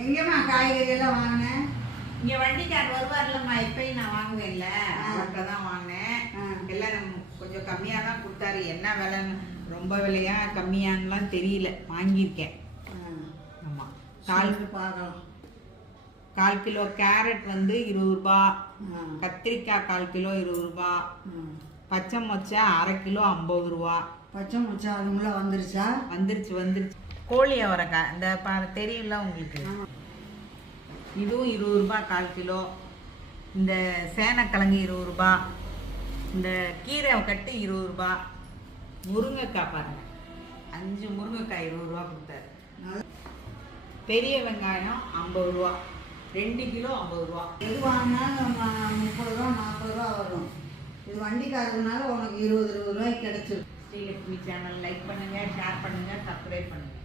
எங்கேம்மா காய்கறி எல்லாம் வாங்கினேன்? இங்கே வண்டிக்கார் வருவார்லம்மா, எப்பயும் நான் வாங்குவேன்ல, அவர்கிட்ட தான் வாங்கினேன். எல்லாம் கொஞ்சம் கம்மியாக தான் கொடுத்தாரு. என்ன விலைன்னு, ரொம்ப விலையா கம்மியானலாம் தெரியல, வாங்கியிருக்கேன். ஆமாம், பார்க்கலாம். 1/4 கிலோ கேரட் வந்து 20 ரூபா, கத்திரிக்காய் 1/4 கிலோ 20 ரூபா, பச்சை மொச்சை 1/2 கிலோ 50 ரூபா. பச்சை மொச்சை அதுக்குள்ள வந்துருச்சா? வந்துருச்சு. கோழி அவரைக்காய் இந்த தெரியும்ல உங்களுக்கு, இதுவும் 20 ரூபா 1/4 கிலோ. இந்த சேனக்கிழங்கு 20 ரூபா, இந்த கீரை கட்டு 20 ரூபா. முருங்கைக்காய் பாருங்க, 5 முருங்கைக்காய் 20 ரூபா கொடுத்தாரு. பெரிய வெங்காயம் 50 ரூபா, 2 கிலோ 50 ரூபா. எது வாங்கினாலும் 30 ரூபா 40 ரூபா வரும். இது வண்டிக்காரதுனால உனக்கு 20 ரூபாய்க்கு கிடைச்சிடும். ஸ்ரீலக்ஷ்மி சேனல் லைக் பண்ணுங்கள், ஷேர் பண்ணுங்கள், சப்ஸ்கிரைப் பண்ணுங்கள்.